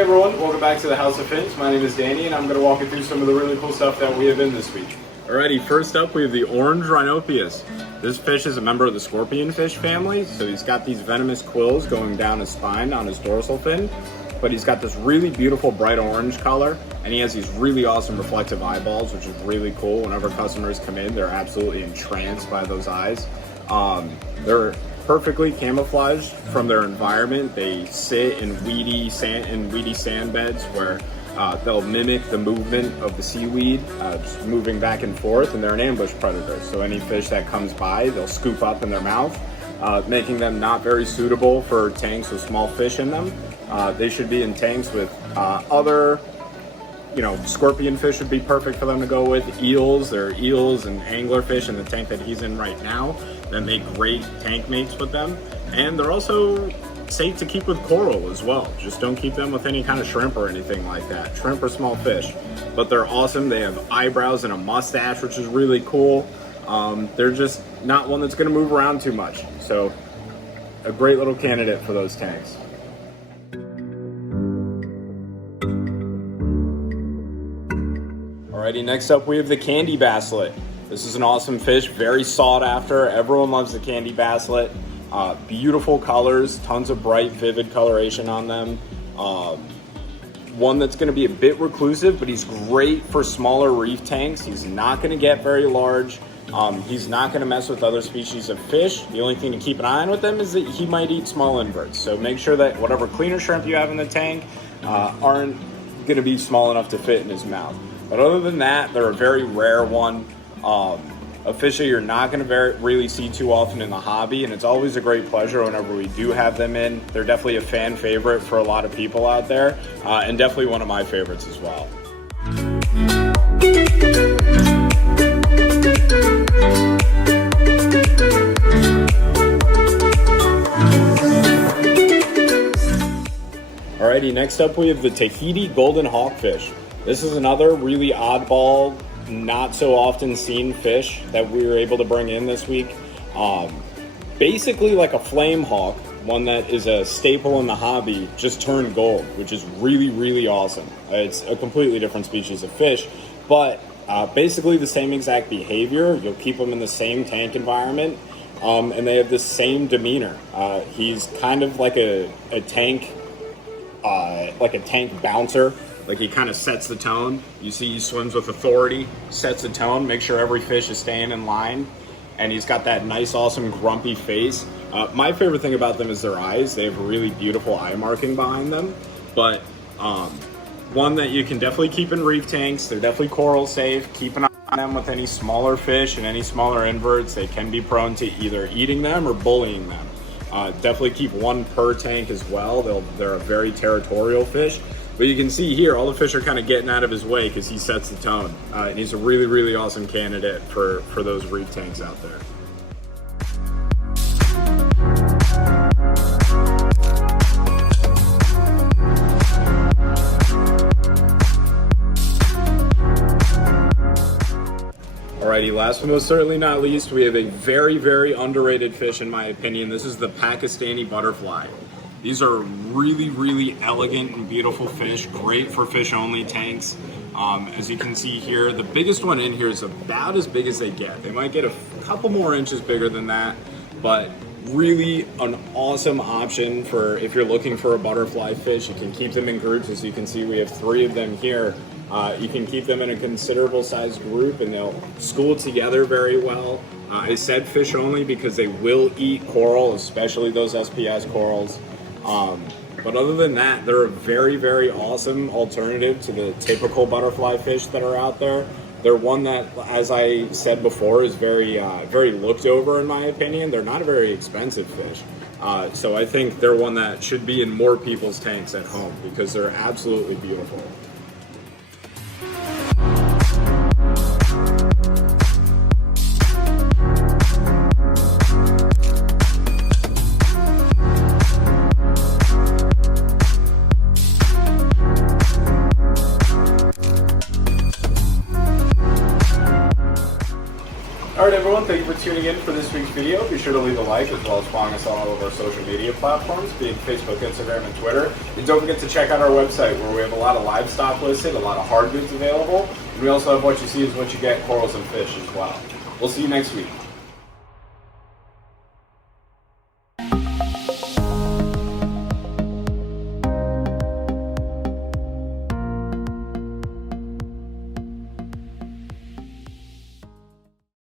Hey everyone, welcome back to the House of Fins. My name is Danny and I'm going to walk you through some of the really cool stuff that we have in this week. Alrighty, first up we have the orange rhinopeus. This fish is a member of the scorpion fish family, so he's got these venomous quills going down his spine on his dorsal fin, but he's got this really beautiful bright orange color, and he has these really awesome reflective eyeballs, which is really cool. Whenever customers come in, they're absolutely entranced by those eyes. They're perfectly camouflaged from their environment. They sit in weedy sand beds where they'll mimic the movement of the seaweed, just moving back and forth, and they're an ambush predator. So any fish that comes by, they'll scoop up in their mouth, making them not very suitable for tanks with small fish in them. They should be in tanks with other, scorpion fish would be perfect for them to go with. Eels, there are eels and anglerfish in the tank that he's in right now that make great tank mates with them. And they're also safe to keep with coral as well. Just don't keep them with any kind of shrimp or anything like that. Shrimp are small fish, but they're awesome. They have eyebrows and a mustache, which is really cool. They're just not one that's gonna move around too much. So a great little candidate for those tanks. Alrighty, next up we have the candy basslet. This is an awesome fish, very sought after. Everyone loves the candy basslet. Beautiful colors, tons of bright, vivid coloration on them. One that's gonna be a bit reclusive, but he's great for smaller reef tanks. He's not gonna get very large. He's not gonna mess with other species of fish. The only thing to keep an eye on with them is that he might eat small inverts. So make sure that whatever cleaner shrimp you have in the tank aren't gonna be small enough to fit in his mouth. But other than that, they're a very rare one. A fish that you're not going to really see too often in the hobby, and it's always a great pleasure whenever we do have them in. They're definitely a fan favorite for a lot of people out there, and definitely one of my favorites as well. Alrighty, next up we have the Tahiti golden hawkfish. This is another really oddball, not so often seen fish that we were able to bring in this week. Basically like a flame hawk, one that is a staple in the hobby, just turned gold, which is really, really awesome. It's a completely different species of fish, but basically the same exact behavior. You'll keep them in the same tank environment, and they have the same demeanor. He's kind of like a tank bouncer. Like he kind of sets the tone. You see he swims with authority, sets the tone, make sure every fish is staying in line. And he's got that nice, awesome, grumpy face. My favorite thing about them is their eyes. They have a really beautiful eye marking behind them. But one that you can definitely keep in reef tanks. They're definitely coral safe. Keep an eye on them with any smaller fish and any smaller inverts. They can be prone to either eating them or bullying them. Definitely keep one per tank as well. They're a very territorial fish. But you can see here, all the fish are kind of getting out of his way because he sets the tone. And he's a really, really awesome candidate for those reef tanks out there. Alrighty, last but most certainly not least, we have a very, very underrated fish in my opinion. This is the Pakistani butterfly. These are really, really elegant and beautiful fish, great for fish-only tanks. As you can see here, the biggest one in here is about as big as they get. They might get a couple more inches bigger than that, but really an awesome option for if you're looking for a butterfly fish. You can keep them in groups. As you can see, we have 3 of them here. You can keep them in a considerable sized group and they'll school together very well. I said fish only because they will eat coral, especially those SPS corals. But other than that, they're a very, very awesome alternative to the typical butterfly fish that are out there. They're one that, as I said before, is very, very looked over in my opinion. They're not a very expensive fish. So I think they're one that should be in more people's tanks at home because they're absolutely beautiful. Alright everyone, thank you for tuning in for this week's video. Be sure to leave a like as well as following us on all of our social media platforms, being Facebook, Instagram, and Twitter. And don't forget to check out our website where we have a lot of livestock listed, a lot of hard goods available, and we also have what you see is what you get, corals and fish as well. We'll see you next week.